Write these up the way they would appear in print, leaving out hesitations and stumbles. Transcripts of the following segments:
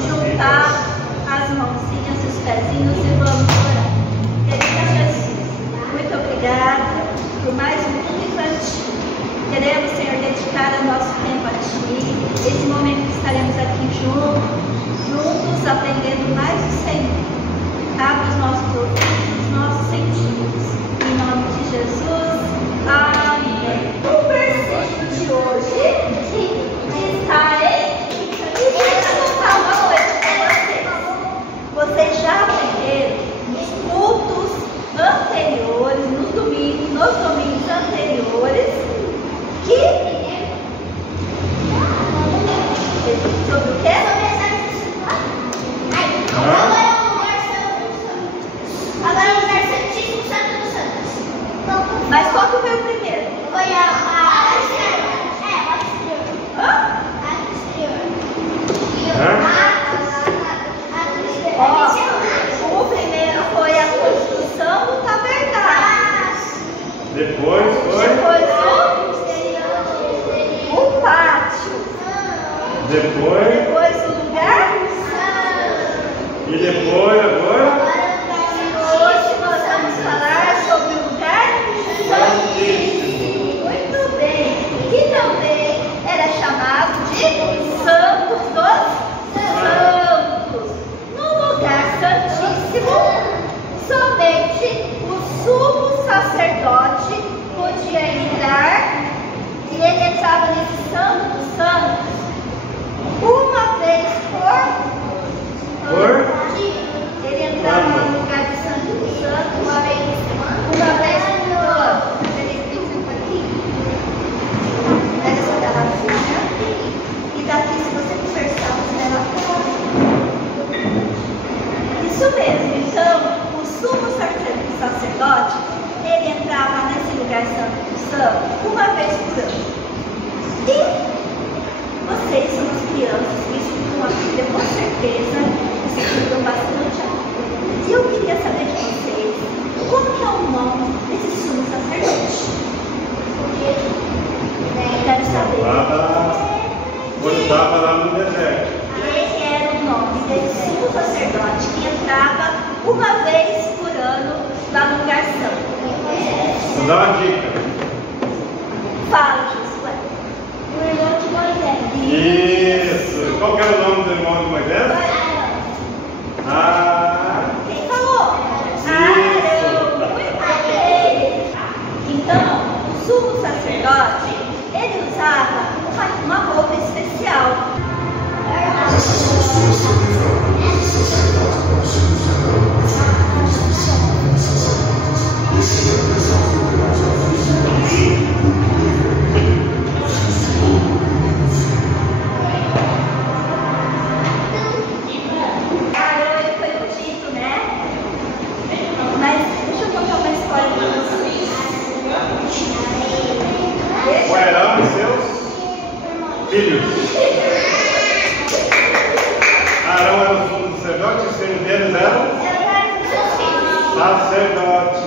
juntar as mãozinhas, os pezinhos e vamos orar. Querido Jesus, muito obrigada por mais um culto infantil. Queremos, Senhor, dedicar o nosso tempo a Ti. Esse momento que estaremos aqui juntos, aprendendo mais do Senhor. Abre os nossos ouvidos, os nossos sentidos. Em nome de Jesus. Amém. O versículo de hoje está em... E deixa eu contar uma coisa para vocês. Vocês já aprenderam nos cultos anteriores, nos domingos anteriores, que... Sobre o quê? Agora o lugar santíssimo, santo dos santos. Mas qual que foi o primeiro? Foi a exterior. Hã? A exterior. Ó, o primeiro foi a construção do tabernáculo. Depois foi o pátio. Depois o lugar. E depois agora Hoje nós vamos falar sobre o lugar Santíssimo. muito bem, que também era chamado de Santo dos Santos. No lugar santíssimo, somente o sumo sacerdote podia entrar, e ele entrava nesse Santo dos Santos uma vez ele entrava no lugar do Santo dos Santos uma vez por ano. Pega essa garrafinha e daqui, se você conversar, você vai lá. Isso mesmo. Então, o sumo sacerdote, ele entrava nesse lugar Santo dos Santos uma vez por ano. E vocês são as crianças que estudam a Bíblia, com certeza, vocês estudam bastante a Bíblia. E eu queria saber de vocês, como que é o nome desse sumo sacerdote? Eu quero saber. Quando estava lá no deserto. Esse era o nome desse sumo sacerdote que entrava uma vez por ano lá no lugar santo. Vou dar uma dica. Fala, Josué. O irmão de Moisés. Isso. Qual que era o nome do irmão de Moisés? Quem falou? Arão. Muito bem. Então, o sumo sacerdote, ele usava uma roupa especial. Essas posturas também foram do sacerdote para os filhos de Arão, os sacerdotes. Esse representa o grande aviso de Deus, o vermelho, os fios de ouro e o fio. Arão, ele foi ungido, né? Mas deixa eu contar uma história para vocês. O Arão e seus filhos. Arão era o sumo sacerdote, os filhos deles eram sacerdote.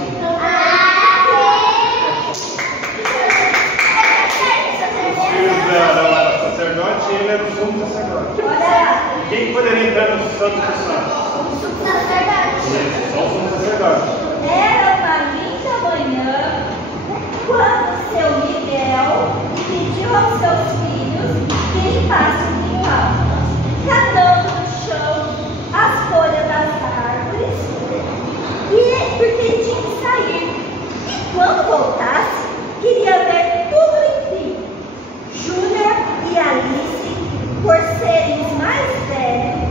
Os filhos de Arão eram sacerdote e ele era o sumo sacerdote. Quem poderia entrar no Santo dos Santos? Isso, só o sumo sacerdote. Era uma linda manhã quando seu Miguel pediu aos seus filhos que limpassem o quintal, catando no chão as folhas das árvores, porque ele tinha que sair. E quando voltasse, queria ver tudo limpinho. Júnior e Alice, por serem os mais velhos,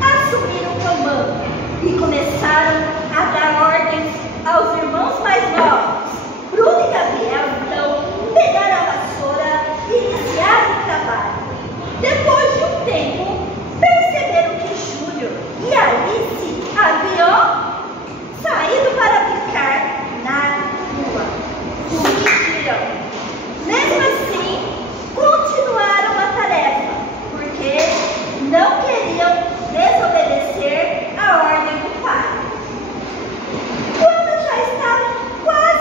assumiram o comando e começaram a dar ordens aos irmãos mais novos. Bruno e Gabriel, então, pegaram a vassoura e iniciaram o trabalho. Depois de um tempo, perceberam que Júnior e Alice haviam saído para brincar na rua. Fugiram. Mesmo assim, continuaram a tarefa, porque não queriam desobedecer a ordem do pai. Quando já estavam quase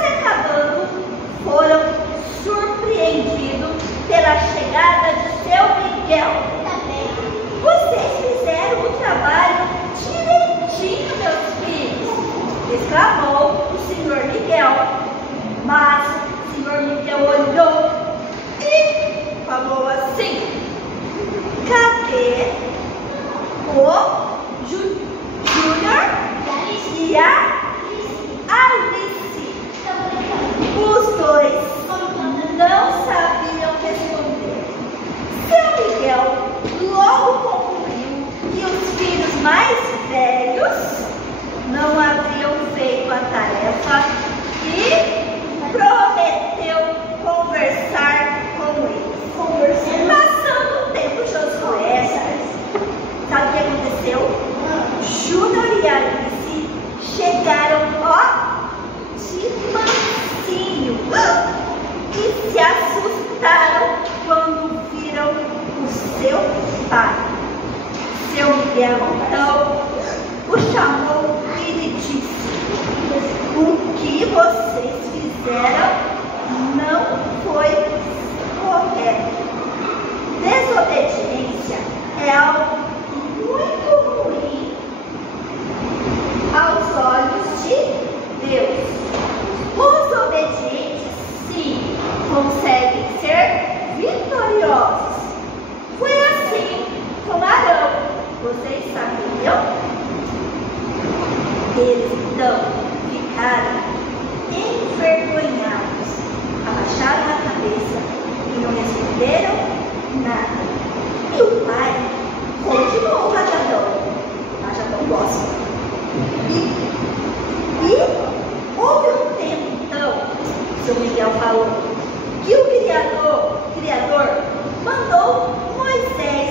chamou o Senhor Miguel, mas o Senhor Miguel olhou e falou assim: cadê o Júnior e a Alice? Os dois não sabiam responder. Seu Miguel logo concluiu que os filhos mais velhos não haviam feito a tarefa e prometeu conversar com eles. Passando um tempo, Josué, sabe o que aconteceu? Júnior e Alice chegaram, de mansinho, e se assustaram quando viram o seu pai. Seu Miguel, então, o chamou e lhe disse: o que vocês fizeram não foi correto. Desobediência é algo muito ruim aos olhos de Deus. Os obedientes, sim, conseguem ser vitoriosos. Foi assim com Arão. Vocês sabiam? Eles então ficaram envergonhados, abaixaram a cabeça e não responderam nada. E o pai continuou o rajadão gosta. E houve um tempo então, o seu Miguel falou, que o Criador mandou Moisés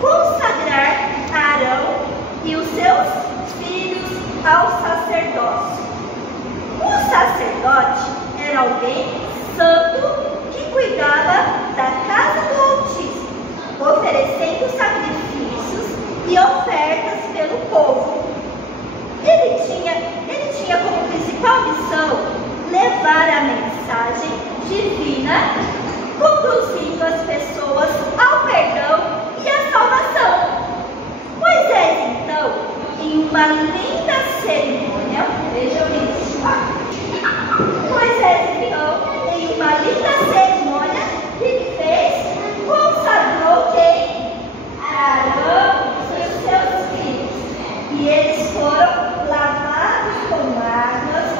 consagrar Arão e os seus filhos ao sacerdócio. O sacerdote era alguém santo que cuidava da casa do Altíssimo, oferecendo sacrifícios e ofertas pelo povo. Ele tinha como principal missão levar a mensagem divina, conduzindo as pessoas ao perdão e à salvação. Moisés, então, em uma linda cerimônia, vejam isso. Moisés, então, em uma linda cerimônia, que ele fez, consagrou quem? Arão e os seus filhos. E eles foram lavados com águas,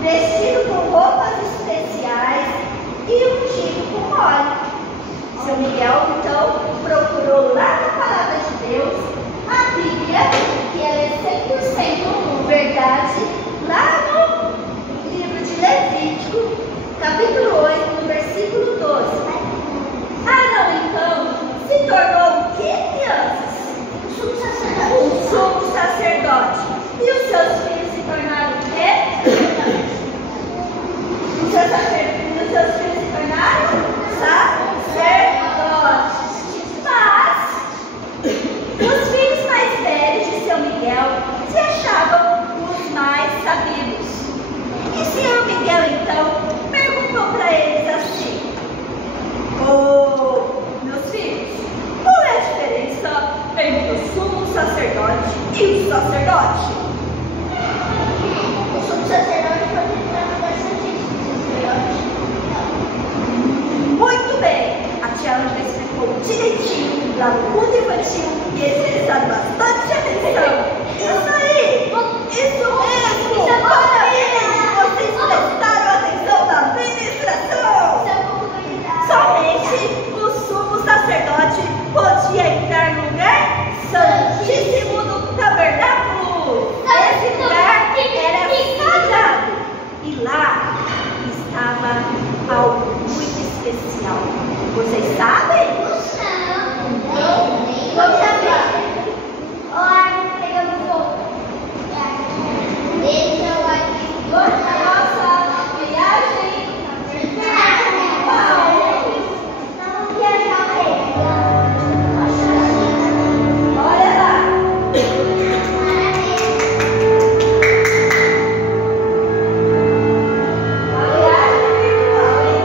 vestidos com roupas especiais e ungidos com óleo. Seu Miguel, então, procurou lá na palavra de Deus a Bíblia, que ela é 100% verdade, lá no livro de Levítico, capítulo 8, versículo 12. Arão, então, se tornou o quê, crianças? O sumo sacerdote. E os seus filhos se tornaram o quê? Os seus filhos se tornaram sacerdotes. Mas os filhos mais velhos de seu Miguel se achavam os mais sabidos. E seu Miguel, então, perguntou para eles assim: meus filhos, qual é a diferença entre o sumo sacerdote e o sacerdote? O sumo sacerdote pode entrar no lugar santíssimo. Muito bem, a tia Ângela explicou direitinho lá no culto infantil e eles prestaram bastante atenção. Isso aí! Isso mesmo! Parabéns! Vocês prestaram atenção na ministração! Somente o sumo sacerdote podia entrar no lugar santíssimo do tabernáculo. Esse lugar era sagrado. E lá estava algo muito especial. Vocês sabem? Não. Vamos saber. Olha, pegamos fogo. Deixa eu aqui. Nossa viagem. Vamos viajar mesmo. Olha lá. A viagem virtual, hein?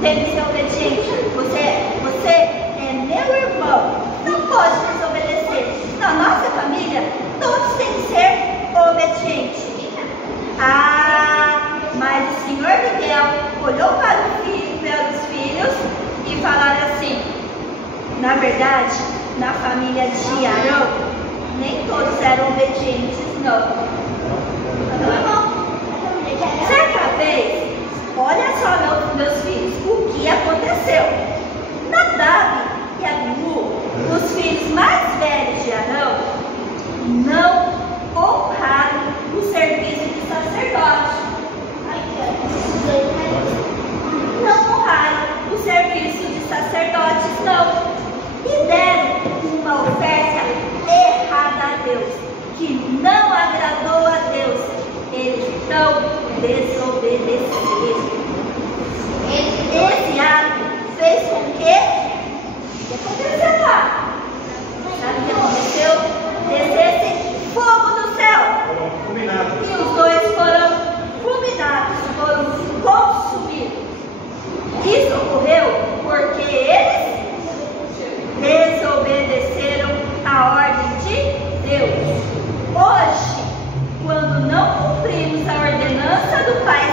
tem que ser obediente. Você é meu irmão, não pode desobedecer. Na nossa família, todos têm que ser obedientes. Ah, mas o senhor Miguel olhou para os filhos e falaram assim: na verdade, na família de Arão, nem todos eram obedientes, não. Certa vez, olha só, meus filhos, o que aconteceu. Nadab e Abiú, os filhos mais velhos de Arão, não honraram o serviço de sacerdote. Não honraram o serviço de sacerdotes, não. E deram uma oferta errada a Deus, que não agradou a Deus. Eles então desobedeceram. Esse ato fez com que o que aconteceu lá? Sabe o que aconteceu? Descesse fogo do céu. E os dois foram fulminados, foram consumidos. Isso ocorreu porque eles desobedeceram a ordem de Deus. Hoje, quando não cumprimos a ordenança do Pai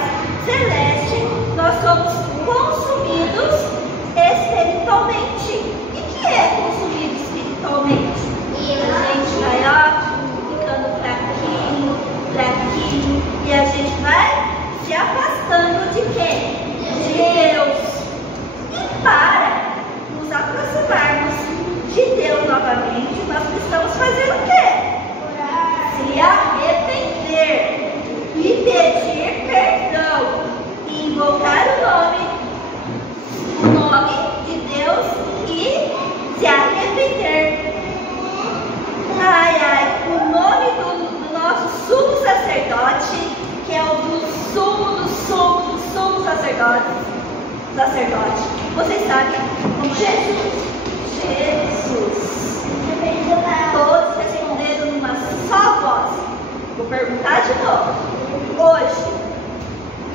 Celeste, nós somos consumidos espiritualmente. E o que é consumido espiritualmente? A gente vai, ficando fraquinho, e a gente vai se afastando de quem? De Deus. E para nos aproximarmos de Deus novamente, nós precisamos fazer o quê? Se arrepender e pedir perdão e invocar o nome de Deus e se arrepender. O nome do nosso sumo sacerdote, que é o do sumo sacerdote. Vocês sabem como Jesus. Todos responderam numa só voz. Vou perguntar de novo. Hoje,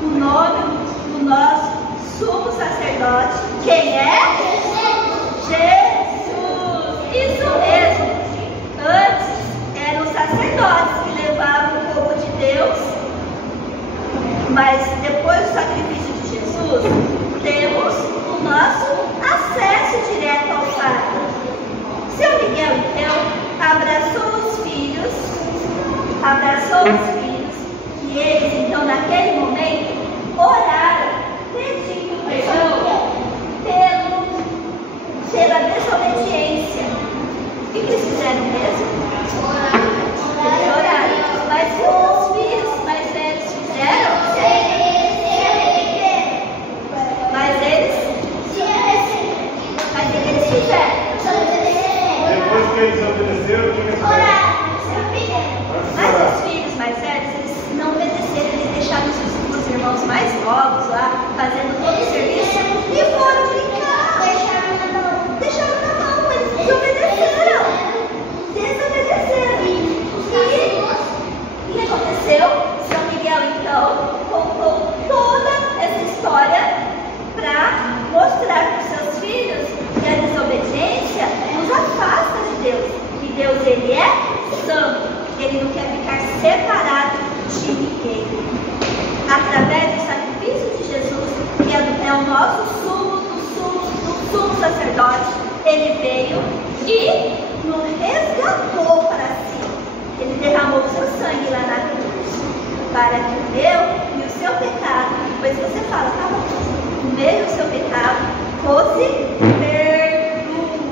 o nome do nosso sumo sacerdote, quem é? Jesus! Isso mesmo! Antes eram os sacerdotes que levavam o povo de Deus, mas depois do sacrifício de Jesus, temos o nosso acesso direto ao Pai. Seu Miguel, então, abraçou os filhos, e eles, então, naquele momento, oraram, pedindo perdão pela desobediência. O que eles fizeram mesmo? Eles oraram. Mas o que os filhos mais velhos fizeram? Mas o que eles fizeram? Depois que eles obedeceram, o que eles fizeram? Mas os filhos mais velhos, eles não obedeceram, eles deixaram os irmãos mais novos lá, fazendo todo o serviço, e foram brincar. Deixaram na mão, eles desobedeceram. E o que aconteceu? São Miguel, então, contou toda essa história para mostrar para os seus filhos que a desobediência nos afasta de Deus. E Deus, ele é santo. Ele não quer ficar separado de ninguém. Através do sacrifício de Jesus, que é o nosso sumo sacerdote, ele veio e nos resgatou para si. Ele derramou o seu sangue lá na cruz, para que o meu e o seu pecado, depois você fala, tá bom, o meu e o seu pecado fosse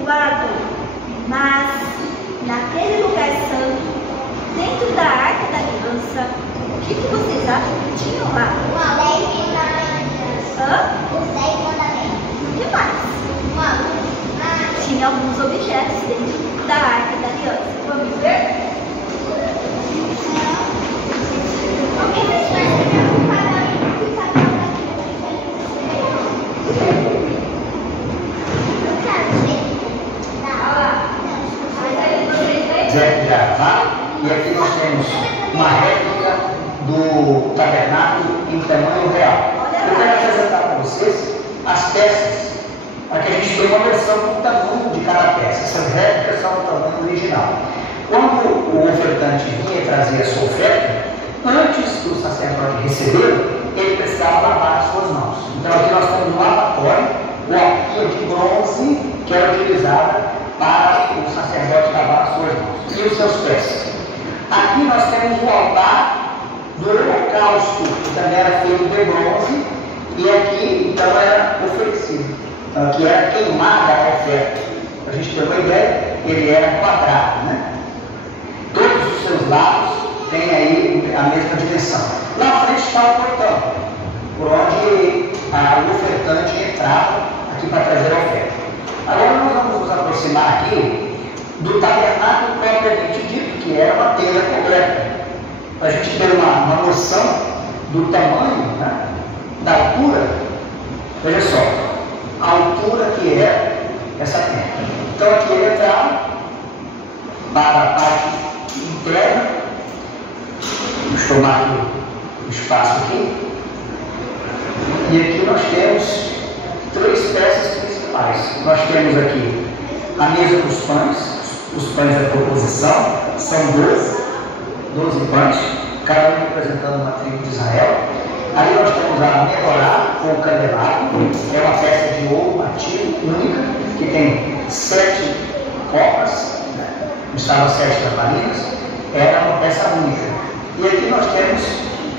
perdoado. Mas, naquele lugar santo, dentro da Arca da Aliança, o que vocês acham que tinham lá? Os 10 mandamentos. O que mais? Tinha alguns objetos dentro da Arca da Aliança. Vamos ver? E aqui nós temos uma réplica do tabernáculo em tamanho real. Eu quero apresentar para vocês as peças, para que a gente tenha uma versão do tamanho de cada peça. Essas réplicas são o tamanho original. Quando o ofertante vinha trazer a sua oferta, antes do sacerdote receber, ele precisava lavar as suas mãos. Então aqui nós temos um lavatório, uma pia de bronze que era utilizada para o sacerdote lavar as suas mãos e os seus pés. Aqui nós temos o altar do holocausto, que também era feito de bronze, e aqui então era oferecido. Então aqui era queimada a oferta. Para a gente ter uma ideia, ele era quadrado, né? Todos os seus lados têm aí a mesma dimensão. Lá na frente está o portão, por onde o ofertante entrava aqui para trazer a oferta. Agora nós vamos nos aproximar aqui do tabernáculo propriamente dito, que era uma tenda coberta, para a gente ter uma noção do tamanho, né, da altura. Veja só, a altura que é essa tenda. Então aqui ele entrava para a parte interna. Deixa eu tomar aqui o espaço aqui. E aqui nós temos 3 peças principais. Nós temos aqui a mesa dos pães, os pães da proposição, são 12 pães, cada um representando uma tribo de Israel. Aí nós temos a menorá, ou candelabro, é uma peça de ouro batido, única, que tem 7 copas, né? Estavam 7 lamparinas, era uma peça única. E aqui nós temos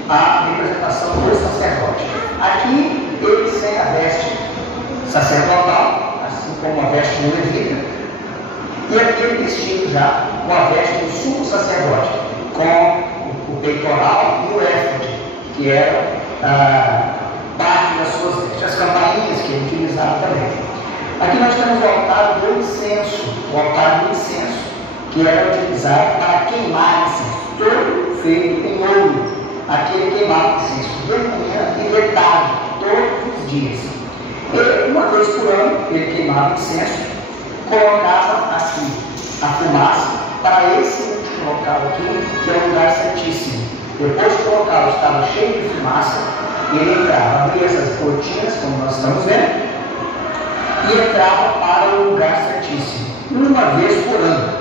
a representação do sacerdote. Aqui ele sem a veste sacerdotal, assim como a veste do levita, e aqui ele vestido já com a veste do sumo sacerdote, com o peitoral e o éfode, que era parte das suas vestes, as campainhas que ele utilizava também. Aqui nós temos o altar do incenso, que era utilizado para queimar incenso, todo feito em ouro. Aqui ele queimava incenso de manhã e de tarde, todos os dias. E uma vez por ano ele queimava incenso, colocava aqui a fumaça para esse último local aqui, que é o lugar santíssimo. Depois que o local estava cheio de fumaça, ele entrava, abria essas cortinas, como nós estamos vendo, e entrava para o lugar santíssimo, uma vez por ano.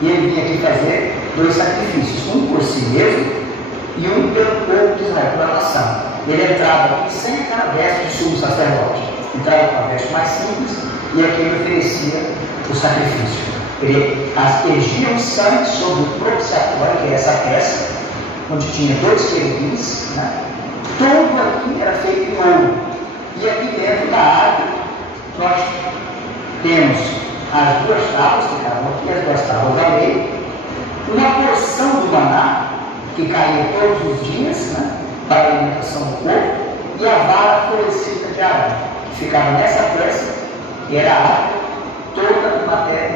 E ele vinha aqui fazer 2 sacrifícios, um por si mesmo e um pelo povo de Israel, pela nação. Ele entrava aqui sem aquela veste de sumo sacerdote, entrava com a veste mais simples e aqui ele oferecia o sacrifício. Ele aspergia o sangue sobre o propiciatório, que é essa peça, onde tinha 2 querubins, né? Tudo aqui era feito em ouro. E aqui dentro da árvore nós temos as 2 tábuas que ficavam aqui, as 2 tábuas da lei, uma porção do maná que caía todos os dias, né, para a alimentação do povo, e a vara florescida de Arão, que ficava nessa peça, que era a árvore, toda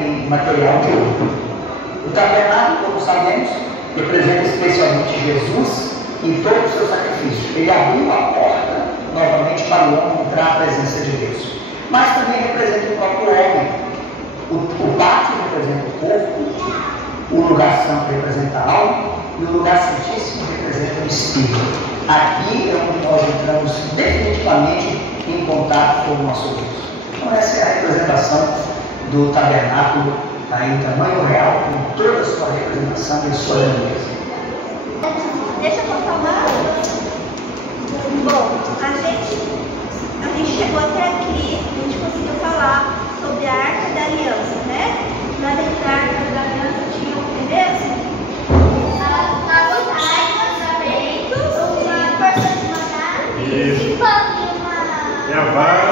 em material de ouro. O tabernáculo, como sabemos, representa especialmente Jesus em todo o seu sacrifício. Ele abriu a porta novamente para o homem entrar na presença de Deus. Mas também representa o próprio homem. O pátio representa o corpo, o lugar santo representa a alma e o lugar santíssimo representa o espírito. Aqui é onde nós entramos definitivamente em contato com o nosso Deus. Então essa é a representação do tabernáculo em tamanho real, com toda a sua representação e a sua grandeza. Deixa eu contar uma coisa. Bom, a gente chegou até aqui, a gente conseguiu falar sobre a Arca da Aliança, né? Mas dentro da Arca da Aliança tinha o que mesmo? Uma porção de maná Isso. e uma... E a vara